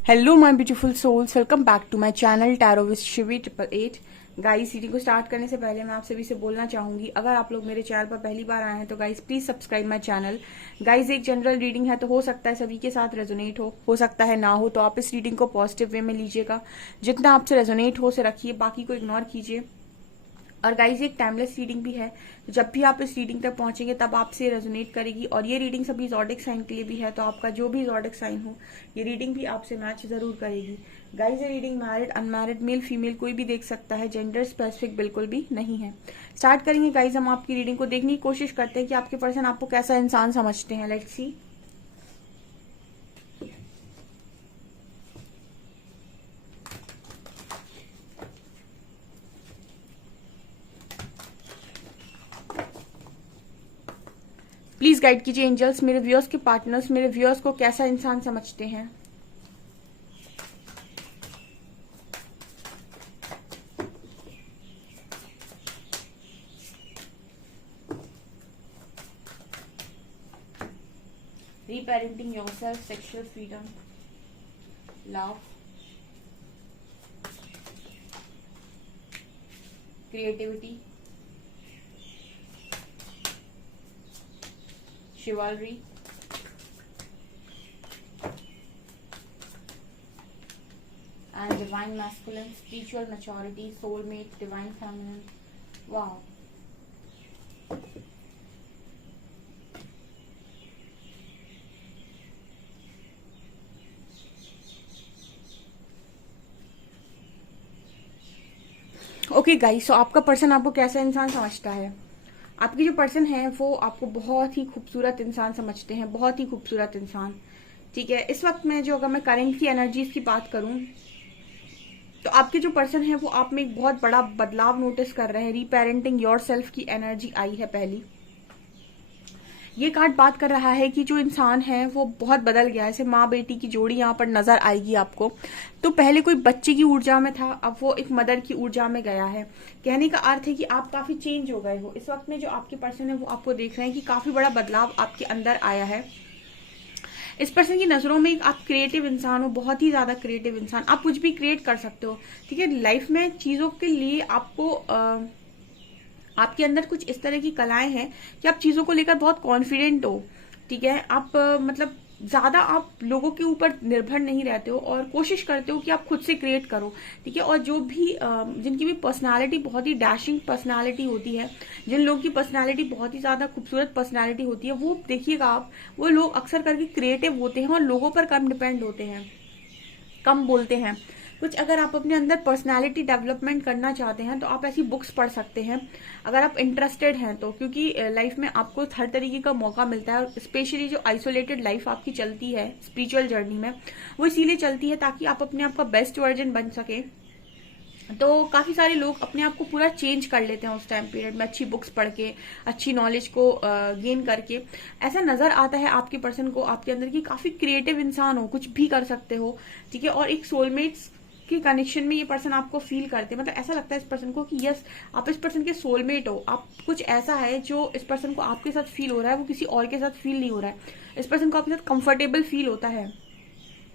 Hello my beautiful souls, welcome back to my channel tarot with Shivi 888। Guys, reading को start करने से पहले मैं आप सभी से बोलना चाहूंगी, अगर आप लोग मेरे चैनल पर पहली बार आए हैं तो guys please subscribe my channel. Guys, एक जनरल रीडिंग है तो हो सकता है सभी के साथ रेजोनेट हो सकता है ना हो, तो आप इस रीडिंग को पॉजिटिव वे में लीजिएगा। जितना आपसे रेजोनेट हो से रखिए, बाकी को इग्नोर कीजिए। और गाइज, एक टाइमलेस रीडिंग भी है, तो जब भी आप इस रीडिंग तक पहुंचेंगे तब आपसे रेजोनेट करेगी। और ये रीडिंग सभी जॉडिक साइन के लिए भी है, तो आपका जो भी जॉडिक साइन हो ये रीडिंग भी आपसे मैच जरूर करेगी। गाइज, ये reading married unmarried male female कोई भी देख सकता है, जेंडर स्पेसिफिक बिल्कुल भी नहीं है। स्टार्ट करेंगे गाइज, हम आपकी रीडिंग को देखने की कोशिश करते हैं कि आपके पर्सन आपको कैसा इंसान समझते हैं। Let's see. प्लीज गाइड कीजिए एंजल्स, मेरे व्यूअर्स के पार्टनर्स मेरे व्यूअर्स को कैसा इंसान समझते हैं। Reparenting yourself, sexual freedom, love, creativity, chivalry, and divine masculine, spiritual maturity, soulmate, divine feminine. Wow. Okay guys, so आपका पर्सन आपको कैसा इंसान समझता है। आपकी जो पर्सन है वो आपको बहुत ही खूबसूरत इंसान समझते हैं, बहुत ही खूबसूरत इंसान। ठीक है, इस वक्त में जो अगर मैं करंट की एनर्जीज की बात करूं तो आपके जो पर्सन है वो आप में एक बहुत बड़ा बदलाव नोटिस कर रहे हैं। रीपेरेंटिंग योर सेल्फ की एनर्जी आई है पहली। ये कार्ड बात कर रहा है कि जो इंसान है वो बहुत बदल गया है। जैसे माँ बेटी की जोड़ी यहाँ पर नजर आएगी आपको। तो पहले कोई बच्चे की ऊर्जा में था, अब वो एक मदर की ऊर्जा में गया है। कहने का अर्थ है कि आप काफी चेंज हो गए हो। इस वक्त में जो आपके पर्सन है वो आपको देख रहे हैं कि काफी बड़ा बदलाव आपके अंदर आया है। इस पर्सन की नजरों में आप क्रिएटिव इंसान हो, बहुत ही ज्यादा क्रिएटिव इंसान। आप कुछ भी क्रिएट कर सकते हो। ठीक है, लाइफ में चीजों के लिए आपको आपके अंदर कुछ इस तरह की कलाएं हैं कि आप चीजों को लेकर बहुत कॉन्फिडेंट हो। ठीक है, आप मतलब ज्यादा आप लोगों के ऊपर निर्भर नहीं रहते हो और कोशिश करते हो कि आप खुद से क्रिएट करो। ठीक है, और जो भी जिनकी भी पर्सनालिटी बहुत ही डैशिंग पर्सनालिटी होती है, जिन लोगों की पर्सनालिटी बहुत ही ज्यादा खूबसूरत पर्सनालिटी होती है, वो देखिएगा आप, वो लोग अक्सर करके क्रिएटिव होते हैं और लोगों पर कम डिपेंड होते हैं, कम बोलते हैं। कुछ अगर आप अपने अंदर पर्सनालिटी डेवलपमेंट करना चाहते हैं तो आप ऐसी बुक्स पढ़ सकते हैं, अगर आप इंटरेस्टेड हैं तो। क्योंकि लाइफ में आपको हर तरीके का मौका मिलता है, और स्पेशली जो आइसोलेटेड लाइफ आपकी चलती है स्पिरिचुअल जर्नी में, वो इसीलिए चलती है ताकि आप अपने आप का बेस्ट वर्जन बन सके। तो काफी सारे लोग अपने आप को पूरा चेंज कर लेते हैं उस टाइम पीरियड में, अच्छी बुक्स पढ़ के, अच्छी नॉलेज को गेन करके। ऐसा नजर आता है आपके पर्सन को आपके अंदर की काफी क्रिएटिव इंसान हो, कुछ भी कर सकते हो। ठीक है, और एक सोलमेट्स के कनेक्शन में ये पर्सन आपको फील करते हैं। मतलब ऐसा लगता है इस पर्सन को कि यस, आप इस पर्सन के सोलमेट हो। आप कुछ ऐसा है जो इस पर्सन को आपके साथ फील हो रहा है, वो किसी और के साथ फील नहीं हो रहा है। इस पर्सन को आपके साथ कंफर्टेबल फील होता है।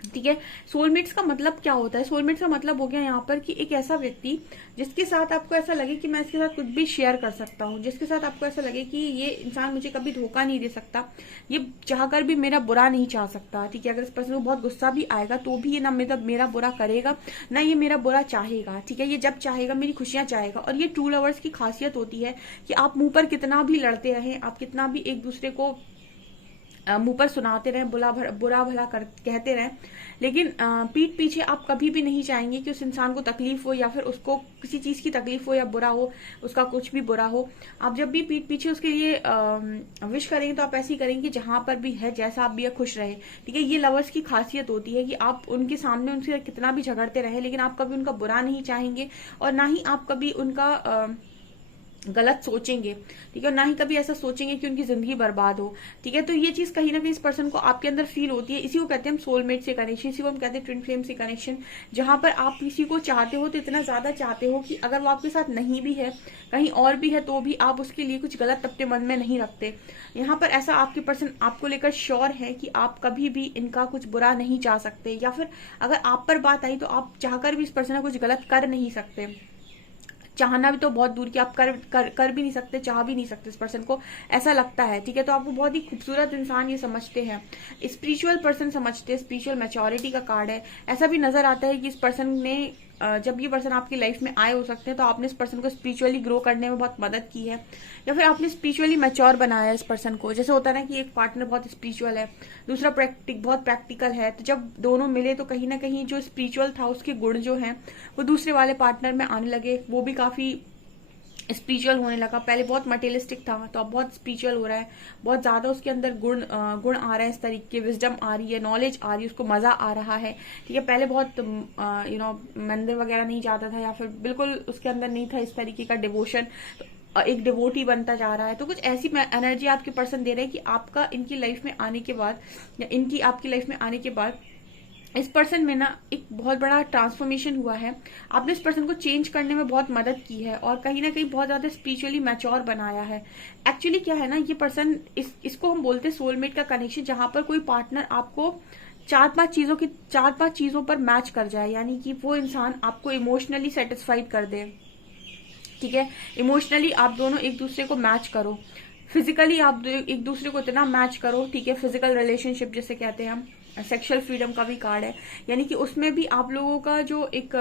ठीक है, सोलमेट्स का मतलब क्या होता है। सोलमेट्स का मतलब हो गया यहाँ पर कि एक ऐसा व्यक्ति जिसके साथ आपको ऐसा लगे कि मैं इसके साथ कुछ भी शेयर कर सकता हूँ, जिसके साथ आपको ऐसा लगे कि ये इंसान मुझे कभी धोखा नहीं दे सकता, ये चाहकर भी मेरा बुरा नहीं चाह सकता। ठीक है, अगर इस पर्सन को बहुत गुस्सा भी आएगा तो भी ये ना मेरा बुरा करेगा, ना ये मेरा बुरा चाहेगा। ठीक है, ये जब चाहेगा मेरी खुशियां चाहेगा। और ये ट्रू लवर्स की खासियत होती है कि आप मुंह पर कितना भी लड़ते रहें, आप कितना भी एक दूसरे को मुंह पर सुनाते रहें, बुरा भला कहते रहें, लेकिन पीठ पीछे आप कभी भी नहीं चाहेंगे कि उस इंसान को तकलीफ हो, या फिर उसको किसी चीज की तकलीफ हो या बुरा हो, उसका कुछ भी बुरा हो। आप जब भी पीठ पीछे उसके लिए विश करेंगे तो आप ऐसे ही करेंगे जहां पर भी है, जैसा आप भी है, खुश रहे। ठीक है, ये लवर्स की खासियत होती है कि आप उनके सामने उनसे कितना भी झगड़ते रहे, लेकिन आप कभी उनका बुरा नहीं चाहेंगे, और ना ही आप कभी उनका गलत सोचेंगे, ठीक है, ना ही कभी ऐसा सोचेंगे कि उनकी जिंदगी बर्बाद हो, ठीक है। तो ये चीज कहीं ना कहीं इस पर्सन को आपके अंदर फील होती है। इसी को कहते हैं हम सोलमेट से कनेक्शन, इसी को हम कहते हैं ट्विन फ्लेम से कनेक्शन, जहां पर आप किसी को चाहते हो तो इतना ज्यादा चाहते हो कि अगर वो आपके साथ नहीं भी है, कहीं और भी है, तो भी आप उसके लिए कुछ गलत अपने मन में नहीं रखते। यहाँ पर ऐसा आपके पर्सन आपको लेकर श्योर है कि आप कभी भी इनका कुछ बुरा नहीं चाह सकते, या फिर अगर आप पर बात आई तो आप चाहकर भी इस पर्सन को कुछ गलत कर नहीं सकते। चाहना भी तो बहुत दूर की, आप कर भी नहीं सकते, चाह भी नहीं सकते इस पर्सन को, ऐसा लगता है, ठीक है। तो आपको बहुत ही खूबसूरत इंसान ये समझते हैं, स्पिरिचुअल पर्सन समझते हैं, स्पिरिचुअल मैच्योरिटी का कार्ड है। ऐसा भी नजर आता है कि इस पर्सन ने जब ये पर्सन आपकी लाइफ में आए हो सकते हैं तो आपने इस पर्सन को स्पिरिचुअली ग्रो करने में बहुत मदद की है, या फिर आपने स्पिरिचुअली मैच्योर बनाया है इस पर्सन को। जैसे होता है ना कि एक पार्टनर बहुत स्पिरिचुअल है, दूसरा बहुत प्रैक्टिकल है, तो जब दोनों मिले तो कहीं ना कहीं जो स्पिरिचुअल था उसके गुण जो हैं वो दूसरे वाले पार्टनर में आने लगे, वो भी काफी स्पिरिचुअल होने लगा। पहले बहुत मटेरियलिस्टिक था तो अब बहुत स्पिरिचुअल हो रहा है, बहुत ज्यादा उसके अंदर गुण आ रहे हैं, इस तरीके विजडम आ रही है, नॉलेज आ रही है, उसको मजा आ रहा है, ठीक है। पहले बहुत मंदिर वगैरह नहीं जाता था, या फिर बिल्कुल उसके अंदर नहीं था इस तरीके का डिवोशन, तो एक डिवोटी बनता जा रहा है। तो कुछ ऐसी एनर्जी आपके पर्सन दे रहे हैं कि आपका इनकी लाइफ में आने के बाद, या इनकी आपकी लाइफ में आने के बाद इस पर्सन में ना एक बहुत बड़ा ट्रांसफॉर्मेशन हुआ है। आपने इस पर्सन को चेंज करने में बहुत मदद की है और कहीं ना कहीं बहुत ज्यादा स्पिरिचुअली मैच्योर बनाया है। एक्चुअली क्या है ना, ये पर्सन इसको हम बोलते हैं सोलमेट का कनेक्शन, जहां पर कोई पार्टनर आपको चार पांच चीजों पर मैच कर जाए, यानी कि वो इंसान आपको इमोशनली सेटिस्फाइड कर दे, ठीक है। इमोशनली आप दोनों एक दूसरे को मैच करो, फिजिकली आप एक दूसरे को इतना मैच करो, ठीक है। फिजिकल रिलेशनशिप जिसे कहते हैं हम, सेक्सुअल फ्रीडम का भी कार्ड है, यानी कि उसमें भी आप लोगों का जो एक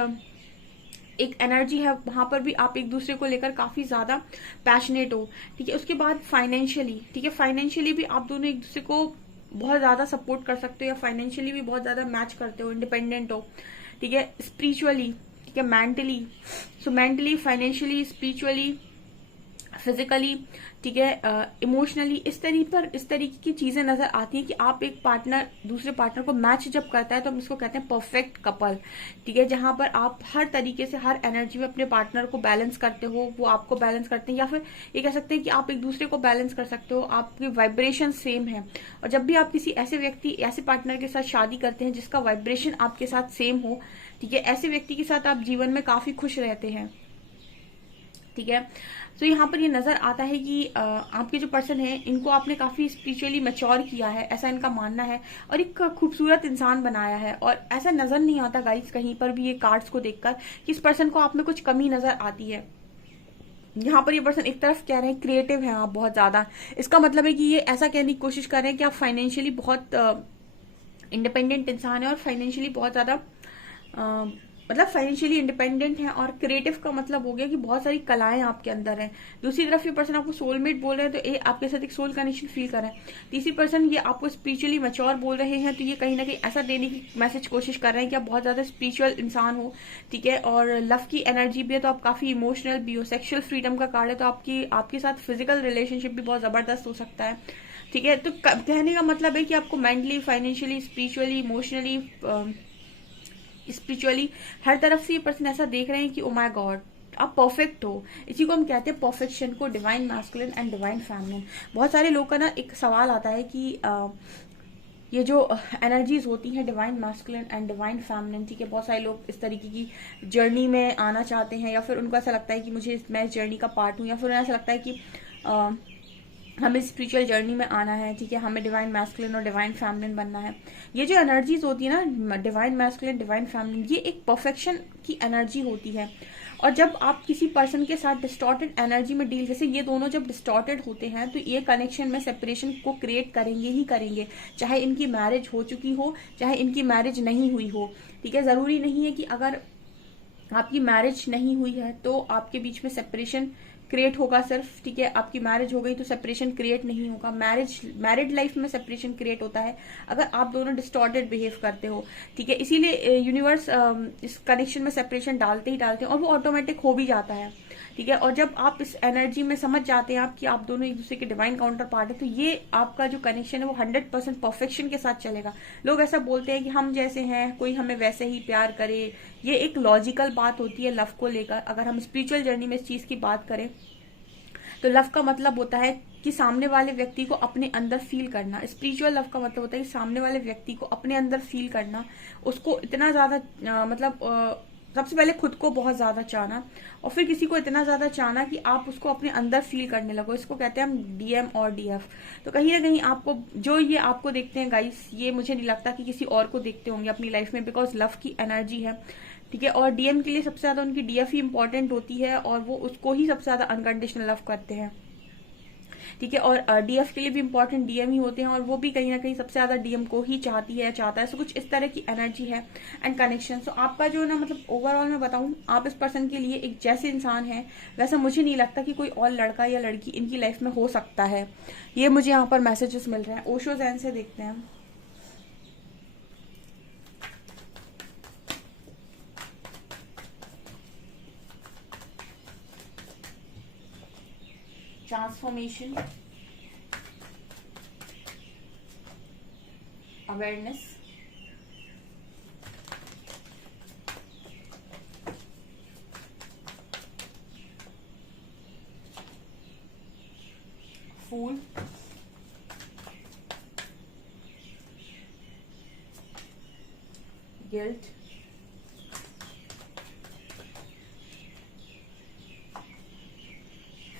एनर्जी है वहां पर भी आप एक दूसरे को लेकर काफी ज्यादा पैशनेट हो, ठीक है। उसके बाद फाइनेंशियली, ठीक है, फाइनेंशियली भी आप दोनों एक दूसरे को बहुत ज्यादा सपोर्ट कर सकते हो, या फाइनेंशियली भी बहुत ज्यादा मैच करते हो, इंडिपेंडेंट हो, ठीक है। स्पिरिचुअली, ठीक है, मेंटली, सो मेंटली, फाइनेंशियली, स्पिरिचुअली, फिजिकली, ठीक है, इमोशनली, इस तरीके की चीजें नजर आती हैं कि आप एक पार्टनर दूसरे पार्टनर को मैच जब करता है तो हम इसको कहते हैं परफेक्ट कपल, ठीक है। जहां पर आप हर तरीके से हर एनर्जी में अपने पार्टनर को बैलेंस करते हो, वो आपको बैलेंस करते हैं, या फिर ये कह सकते हैं कि आप एक दूसरे को बैलेंस कर सकते हो, आपकी वाइब्रेशन सेम है। और जब भी आप किसी ऐसे पार्टनर के साथ शादी करते हैं जिसका वाइब्रेशन आपके साथ सेम हो, ठीक है, ऐसे व्यक्ति के साथ आप जीवन में काफी खुश रहते हैं, ठीक है। तो यहाँ पर ये नजर आता है कि आपके जो पर्सन है इनको आपने काफी स्पिरिचुअली मैच्योर किया है, ऐसा इनका मानना है, और एक खूबसूरत इंसान बनाया है। और ऐसा नजर नहीं आता गाइस कहीं पर भी ये कार्ड्स को देखकर कि इस पर्सन को आप में कुछ कमी नजर आती है। यहाँ पर ये पर्सन एक तरफ कह रहे हैं क्रिएटिव है आप बहुत ज्यादा, इसका मतलब है कि ये ऐसा कहने की कोशिश कर रहे हैं कि आप फाइनेंशियली बहुत इंडिपेंडेंट इंसान है, और फाइनेंशियली बहुत ज्यादा मतलब फाइनेंशियली इंडिपेंडेंट है। और क्रिएटिव का मतलब हो गया कि बहुत सारी कलाएं आपके अंदर हैं। दूसरी तरफ ये पर्सन आपको सोलमेट बोल रहे हैं तो ये आपके साथ एक सोल कनेक्शन फील कर रहे हैं। तीसरी पर्सन ये आपको स्पिरिचुअली मैच्योर बोल रहे हैं, तो ये कहीं ना कहीं ऐसा देने की मैसेज कोशिश कर रहे हैं कि आप बहुत ज्यादा स्पिरिचुअल इंसान हो, ठीक है। और लव की एनर्जी भी है तो आप काफी इमोशनल भी हो। सेक्शुअल फ्रीडम का कार्ड है तो आपके साथ फिजिकल रिलेशनशिप भी बहुत जबरदस्त हो सकता है, ठीक है। तो कहने का मतलब है कि आपको mentally, financially, spiritually, emotionally, spiritually हर तरफ से ये पर्सन ऐसा देख रहे हैं कि ओ माय गॉड आप परफेक्ट हो। इसी को हम कहते हैं परफेक्शन को, divine masculine and divine feminine. बहुत सारे लोग का ना एक सवाल आता है कि ये जो एनर्जीज होती हैं divine masculine and divine feminine, ठीक है, बहुत सारे लोग इस तरीके की जर्नी में आना चाहते हैं, या फिर उनको ऐसा लगता है कि मैं इस जर्नी का पार्ट हूँ, या फिर उन्हें ऐसा लगता है कि हमें स्पिरिचुअल जर्नी में आना है, ठीक है, हमें डिवाइन मैस्कुलिन और डिवाइन फेमिनिन बनना है। ये जो एनर्जीज होती है ना डिवाइन मैस्कुलिन, डिवाइन फेमिनिन, ये एक परफेक्शन की एनर्जी होती है। और जब आप किसी पर्सन के साथ डिस्टॉर्टेड एनर्जी में डील, जैसे ये दोनों जब डिस्टॉर्टेड होते हैं तो ये कनेक्शन में सेपरेशन को क्रिएट करेंगे ही करेंगे, चाहे इनकी मैरिज हो चुकी हो, चाहे इनकी मैरिज नहीं हुई हो, ठीक है। जरूरी नहीं है कि अगर आपकी मैरिज नहीं हुई है तो आपके बीच में सेपरेशन क्रिएट होगा सिर्फ, ठीक है। आपकी मैरिज हो गई तो सेपरेशन क्रिएट नहीं होगा। मैरिड लाइफ में सेपरेशन क्रिएट होता है अगर आप दोनों डिस्टॉर्टेड बिहेव करते हो, ठीक है। इसीलिए यूनिवर्स इस कनेक्शन में सेपरेशन डालते ही डालते हैं और वो ऑटोमेटिक हो भी जाता है, ठीक है। और जब आप इस एनर्जी में समझ जाते हैं आप कि आप दोनों एक दूसरे के डिवाइन काउंटर पार्ट है, तो ये आपका जो कनेक्शन है वो 100% परफेक्शन के साथ चलेगा। लोग ऐसा बोलते हैं कि हम जैसे हैं कोई हमें वैसे ही प्यार करे, ये एक लॉजिकल बात होती है लव को लेकर। अगर हम स्पिरिचुअल जर्नी में इस चीज की बात करें तो लव का मतलब होता है कि सामने वाले व्यक्ति को अपने अंदर फील करना। स्पिरिचुअल लव का मतलब होता है कि सामने वाले व्यक्ति को अपने अंदर फील करना, उसको इतना ज्यादा सबसे पहले खुद को बहुत ज्यादा चाहना और फिर किसी को इतना ज्यादा चाहना कि आप उसको अपने अंदर फील करने लगो। इसको कहते हैं हम DM और DF। तो कहीं ना कहीं आपको जो ये आपको देखते हैं गाइस, ये मुझे नहीं लगता कि किसी और को देखते होंगे अपनी लाइफ में, बिकॉज लव की एनर्जी है, ठीक है। और DM के लिए सबसे ज्यादा उनकी DF ही इंपॉर्टेंट होती है और वो उसको ही सबसे ज्यादा अनकंडीशनल लव करते हैं, ठीक है। और DF के लिए भी इंपॉर्टेंट DM ही होते हैं और वो भी कहीं ना कहीं सबसे ज्यादा DM को ही चाहती है, चाहता है। सो कुछ इस तरह की एनर्जी है एंड कनेक्शन। सो आपका जो ना मतलब ओवरऑल मैं बताऊं, आप इस पर्सन के लिए एक जैसे इंसान है वैसा मुझे नहीं लगता कि कोई और लड़का या लड़की इनकी लाइफ में हो सकता है। ये मुझे यहाँ पर मैसेजेस मिल रहे हैं। ओशो ज़ैन से देखते हैं। Transformation, awareness, fool, guilt,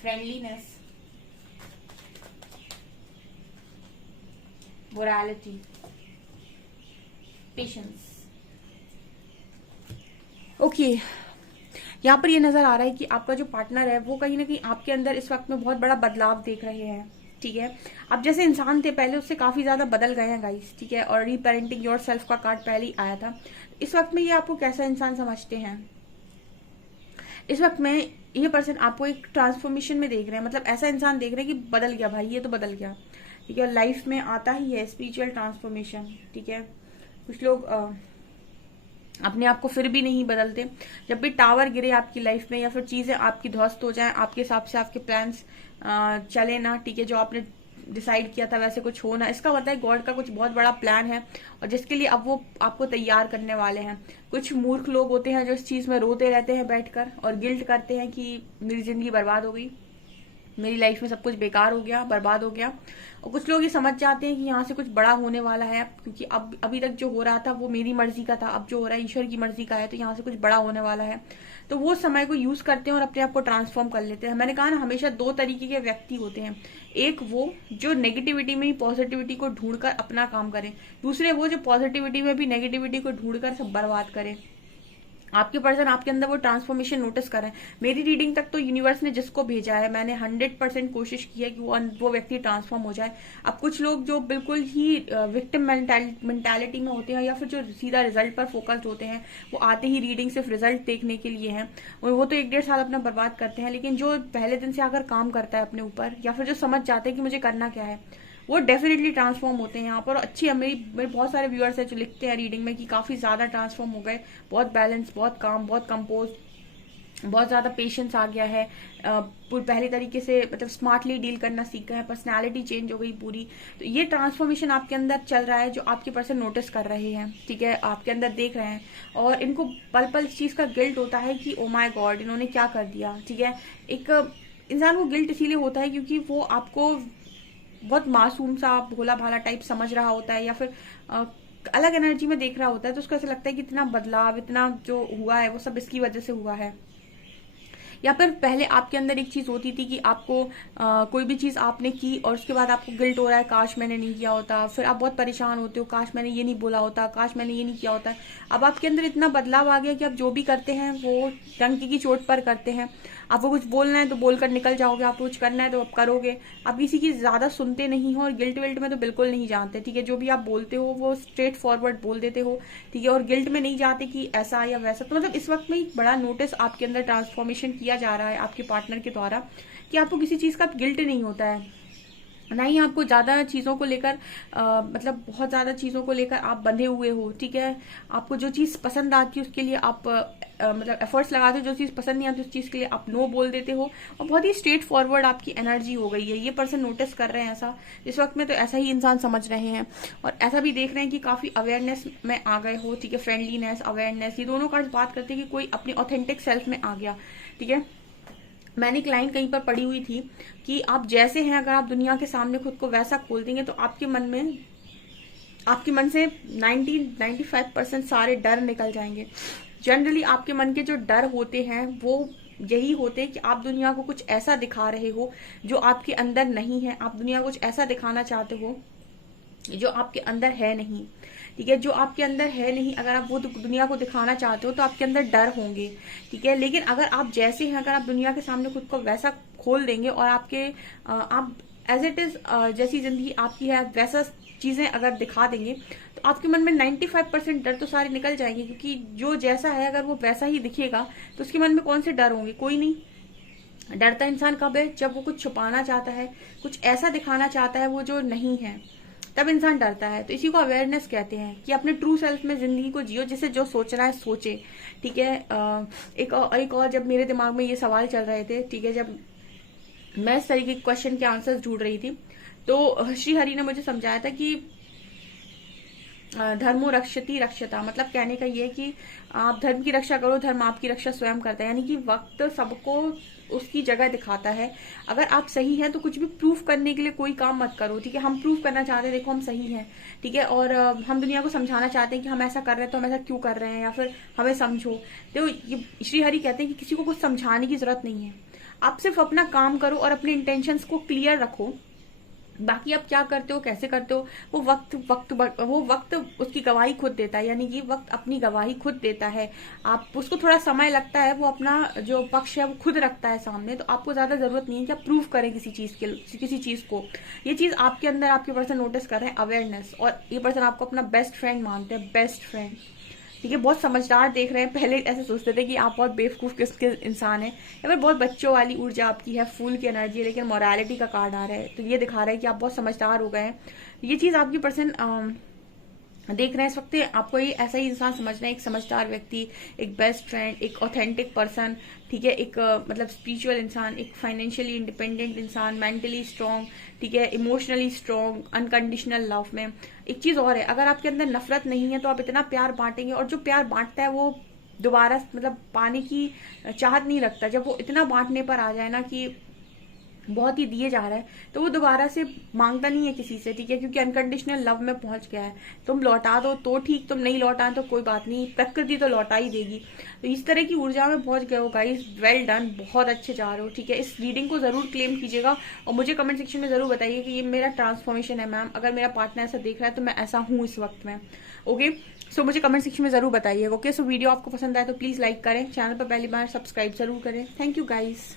friendliness, morality, patience. Okay, यहाँ पर ये नजर आ रहा है कि आपका जो पार्टनर है वो कहीं ना कहीं आपके अंदर इस वक्त में बहुत बड़ा बदलाव देख रहे हैं, ठीक है। आप जैसे इंसान थे पहले उससे काफी ज्यादा बदल गए हैं गाइस, ठीक है। और रीपेरेंटिंग योर सेल्फ का कार्ड पहले ही आया था। इस वक्त में ये आपको कैसा इंसान समझते हैं? इस वक्त में ये पर्सन आपको एक ट्रांसफॉर्मेशन में देख रहे हैं, मतलब ऐसा इंसान देख रहे हैं कि बदल गया भाई, ये तो बदल गया, ठीक है। लाइफ में आता ही है स्पिरिचुअल ट्रांसफॉर्मेशन, ठीक है। कुछ लोग अपने आप को फिर भी नहीं बदलते। जब भी टावर गिरे आपकी लाइफ में या फिर चीजें आपकी ध्वस्त हो जाए, आपके हिसाब से आपके प्लान्स चले ना, ठीक है, जो आपने डिसाइड किया था वैसे कुछ हो ना, इसका मतलब है गॉड का कुछ बहुत बड़ा प्लान है और जिसके लिए अब वो आपको तैयार करने वाले हैं। कुछ मूर्ख लोग होते हैं जो इस चीज में रोते रहते हैं बैठकर और गिल्ट करते हैं कि मेरी जिंदगी बर्बाद हो गई, मेरी लाइफ में सब कुछ बेकार हो गया, बर्बाद हो गया। और कुछ लोग ये समझ जाते हैं कि यहाँ से कुछ बड़ा होने वाला है, क्योंकि अब अभी तक जो हो रहा था वो मेरी मर्जी का था, अब जो हो रहा है ईश्वर की मर्जी का है, तो यहाँ से कुछ बड़ा होने वाला है। तो वो समय को यूज करते हैं और अपने आप को ट्रांसफॉर्म कर लेते हैं। मैंने कहा ना, हमेशा दो तरीके के व्यक्ति होते हैं। एक वो जो नेगेटिविटी में ही पॉजिटिविटी को ढूंढकर अपना काम करे, दूसरे वो जो पॉजिटिविटी में भी नेगेटिविटी को ढूंढकर सब बर्बाद करे। आपके पर्सन आपके अंदर वो ट्रांसफॉर्मेशन नोटिस कर रहे हैं। मेरी रीडिंग तक तो यूनिवर्स ने जिसको भेजा है, मैंने 100% कोशिश की है कि वो व्यक्ति ट्रांसफॉर्म हो जाए। अब कुछ लोग जो बिल्कुल ही विक्टिम मेंटालिटी में होते हैं या फिर जो सीधा रिजल्ट पर फोकस्ड होते हैं, वो आते ही रीडिंग सिर्फ रिजल्ट देखने के लिए है, वो तो 1-1.5 साल अपना बर्बाद करते हैं। लेकिन जो पहले दिन से आकर काम करता है अपने ऊपर, या फिर जो समझ जाते हैं कि मुझे करना क्या है, वो डेफिनेटली ट्रांसफॉर्म होते हैं यहाँ पर। अच्छी है, मेरे बहुत सारे व्यूअर्स है जो लिखते हैं रीडिंग में कि काफी ज्यादा ट्रांसफॉर्म हो गए, बहुत बैलेंस, बहुत काम, बहुत कंपोज, बहुत ज्यादा पेशेंस आ गया है, पहले तरीके से मतलब स्मार्टली डील करना सीखा है, पर्सनालिटी चेंज हो गई पूरी। तो ये ट्रांसफॉर्मेशन आपके अंदर चल रहा है जो आपके पर्सन नोटिस कर रहे हैं, ठीक है, आपके अंदर देख रहे हैं। और इनको पल पल इस चीज का गिल्ट होता है कि ओ माय गॉड इन्होंने क्या कर दिया, ठीक है। एक इंसान को गिल्ट इसीलिए होता है क्योंकि वो आपको बहुत मासूम सा भोला भाला टाइप समझ रहा होता है या फिर अलग एनर्जी में देख रहा होता है। तो उसको ऐसा लगता है कि इतना बदलाव, इतना जो हुआ है वो सब इसकी वजह से हुआ है। या फिर पहले आपके अंदर एक चीज होती थी कि आपको कोई भी चीज आपने की और उसके बाद आपको गिल्ट हो रहा है, काश मैंने नहीं किया होता। फिर आप बहुत परेशान होते हो, काश मैंने ये नहीं बोला होता, काश मैंने ये नहीं किया होता। अब आपके अंदर इतना बदलाव आ गया कि आप जो भी करते हैं वो टंकी की चोट पर करते हैं। आपको कुछ बोलना है तो बोलकर निकल जाओगे, आपको कुछ करना है तो आप करोगे। आप किसी की ज्यादा सुनते नहीं हो और गिल्ट विल्ट में तो बिल्कुल नहीं जानते, ठीक है। जो भी आप बोलते हो वो स्ट्रेट फॉरवर्ड बोल देते हो, ठीक है, और गिल्ट में नहीं जाते कि ऐसा या वैसा। तो मतलब इस वक्त में एक बड़ा नोटिस आपके अंदर ट्रांसफॉर्मेशन किया जा रहा है आपके पार्टनर के द्वारा कि आपको किसी चीज का गिल्ट नहीं होता है, ना ही आपको ज्यादा चीजों को लेकर मतलब बहुत ज्यादा चीजों को लेकर आप बंधे हुए हो, ठीक है। आपको जो चीज पसंद आती है उसके लिए आप मतलब एफर्ट्स लगाते हो, जो चीज पसंद नहीं आती उस चीज के लिए आप नो बोल देते हो और बहुत ही स्ट्रेट फॉरवर्ड आपकी एनर्जी हो गई है। ये पर्सन नोटिस कर रहे हैं ऐसा इस वक्त में, तो ऐसा ही इंसान समझ रहे हैं और ऐसा भी देख रहे हैं कि काफी अवेयरनेस में आ गए हो, ठीक है। फ्रेंडलीनेस, अवेयरनेस, ये दोनों कार्ड बात करते हैं कि कोई अपने ऑथेंटिक सेल्फ में आ गया, ठीक है। मैंने एक लाइन कहीं पर पढ़ी हुई थी कि आप जैसे हैं अगर आप दुनिया के सामने खुद को वैसा खोल देंगे तो आपके मन से 95% सारे डर निकल जाएंगे। जनरली आपके मन के जो डर होते हैं वो यही होते हैं कि आप दुनिया को कुछ ऐसा दिखा रहे हो जो आपके अंदर नहीं है। आप दुनिया को कुछ ऐसा दिखाना चाहते हो जो आपके अंदर है नहीं। ठीक है, जो आपके अंदर है नहीं, अगर आप वो दुनिया को दिखाना चाहते हो तो आपके अंदर डर होंगे। ठीक है, लेकिन अगर आप जैसे हैं, अगर आप दुनिया के सामने खुद को वैसा खोल देंगे और आप एज इट इज जैसी जिंदगी आपकी है वैसा चीजें अगर दिखा देंगे तो आपके मन में 95% डर तो सारे निकल जाएंगे, क्योंकि जो जैसा है अगर वो वैसा ही दिखेगा तो उसके मन में कौन से डर होंगे? कोई नहीं। डरता इंसान कब है? जब वो कुछ छुपाना चाहता है, कुछ ऐसा दिखाना चाहता है वो जो नहीं है, तब इंसान डरता है। तो इसी को अवेयरनेस कहते हैं कि अपने ट्रू सेल्फ में जिंदगी को जियो, जिसे जो सोचना है सोचे। ठीक है, एक और जब मेरे दिमाग में ये सवाल चल रहे थे, ठीक है, जब मैं इस तरीके के क्वेश्चन के आंसर्स ढूंढ रही थी तो श्री हरि ने मुझे समझाया था कि धर्मो रक्षति रक्षता, मतलब कहने का ये कि आप धर्म की रक्षा करो, धर्म आपकी रक्षा स्वयं करता है। यानी कि वक्त सबको उसकी जगह दिखाता है। अगर आप सही हैं तो कुछ भी प्रूफ करने के लिए कोई काम मत करो। ठीक है, हम प्रूफ करना चाहते हैं देखो हम सही हैं। ठीक है, और हम दुनिया को समझाना चाहते हैं कि हम ऐसा कर रहे हैं तो हम ऐसा क्यों कर रहे हैं, या फिर हमें समझो। तो ये श्री हरि कहते हैं कि किसी को कुछ समझाने की जरूरत नहीं है, आप सिर्फ अपना काम करो और अपने इंटेंशंस को क्लियर रखो। बाकी आप क्या करते हो, कैसे करते हो, वो वक्त उसकी गवाही खुद देता है। यानी कि वक्त अपनी गवाही खुद देता है। आप उसको थोड़ा समय लगता है, वो अपना जो पक्ष है वो खुद रखता है सामने। तो आपको ज्यादा जरूरत नहीं है कि आप प्रूव करें किसी चीज को। ये चीज आपके अंदर आपके पर्सन नोटिस कर रहे हैं, अवेयरनेस, और ये पर्सन आपको अपना बेस्ट फ्रेंड मानते हैं, बेस्ट फ्रेंड। ठीक है, बहुत समझदार देख रहे हैं। पहले ऐसे सोचते थे कि आप बहुत बेवकूफ किसके इंसान है, या फिर बहुत बच्चों वाली ऊर्जा आपकी है, फूल की एनर्जी है, लेकिन मोरालिटी का कार्ड आ रहा है तो ये दिखा रहा है कि आप बहुत समझदार हो गए हैं। ये चीज आपकी पर्सन देख रहे हैं इस वक्त। आपको ये ऐसा ही इंसान समझना है, एक समझदार व्यक्ति, एक बेस्ट फ्रेंड, एक ऑथेंटिक पर्सन। ठीक है, एक मतलब स्पिरिचुअल इंसान, एक फाइनेंशियली इंडिपेंडेंट इंसान, मेंटली स्ट्रांग, ठीक है, इमोशनली स्ट्रांग, अनकंडीशनल लव में। एक चीज और है, अगर आपके अंदर नफरत नहीं है तो आप इतना प्यार बांटेंगे, और जो प्यार बांटता है वो दोबारा मतलब पाने की चाहत नहीं रखता। जब वो इतना बांटने पर आ जाए ना कि बहुत ही दिए जा रहा है तो वो दोबारा से मांगता नहीं है किसी से। ठीक है, क्योंकि अनकंडीशनल लव में पहुंच गया है। तुम लौटा दो तो ठीक, तुम नहीं लौटा तो कोई बात नहीं, प्रकृति तो लौटा ही देगी। तो इस तरह की ऊर्जा में पहुंच गए हो गाइस, वेल डन, बहुत अच्छे जा रहे हो। ठीक है, इस रीडिंग को जरूर क्लेम कीजिएगा और मुझे कमेंट सेक्शन में जरूर बताइए कि ये मेरा ट्रांसफॉर्मेशन है मैम। अगर मेरा पार्टनर ऐसा देख रहा है तो मैं ऐसा हूँ इस वक्त में। ओके, सो मुझे कमेंट सेक्शन में जरूर बताइए। ओके, सो वीडियो आपको पसंद आए तो प्लीज लाइक करें, चैनल पर पहली बार सब्सक्राइब जरूर करें। Thank you guys.